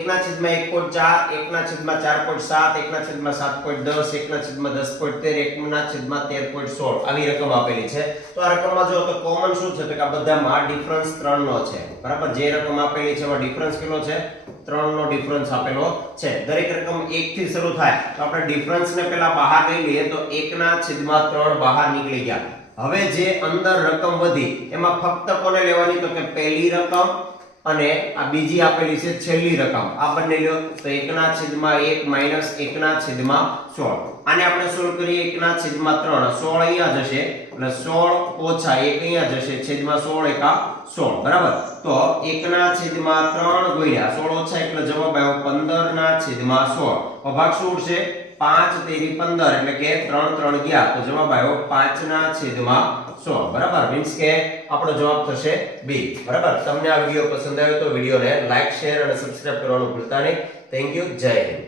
એકના છેદમાં 1.4 એકના છેદમાં 4.7 એકના છેદમાં 7.10 એકના છેદમાં 10.13 એકના છેદમાં 13.16 આવી રકમ આપેલી છે. તો આ રકમમાં જો તો કોમન શું છે તો કે આ બધામાં ડિફરન્સ 3 નો છે. બરાબર, જે રકમ આપેલી છે એમાં ડિફરન્સ કેટલો છે? 3 નો ડિફરન્સ આપેલો છે. દરેક રકમ 1 થી શરૂ થાય તો આપણે ડિફરન્સ ને પહેલા બહાર લઈ લઈએ તો 1/3 બહાર નીકળી ગયા. હવે જે અંદર રકમ વધી એમાં ફક્ત કોને લેવાની તો કે પહેલી રકમ અને આ બીજી આપેલી છે છેલ્લી રકમ. આ બંને લ્યો તો 1/1 માઈનસ 1/16. આને આપણે સોલ્વ કરીએ 1/3 16 અહીંયા જશે એટલે 16 ઓછા 1 અહીંયા જશે છેદમાં 16 એકા 16. બરાબર, તો 1/3 ગુણ્યા 16 ઓછા એટલે જવાબ આવ્યો 15/16. ભાગ શું ઉડશે? 5 તેરી 15 એટલે કે 3 3 ગયા તો જવાબ આવ્યો 5/16. બરાબર, મીન્સ કે આપણો જવાબ થશે B. બરાબર, તમને આ વિડિયો પસંદ આવ્યો તો વિડિયોને લાઈક શેર અને સબસ્ક્રાઇબ કરવાનું ભૂલતા નહીં. Thank you. જય હિન્દ.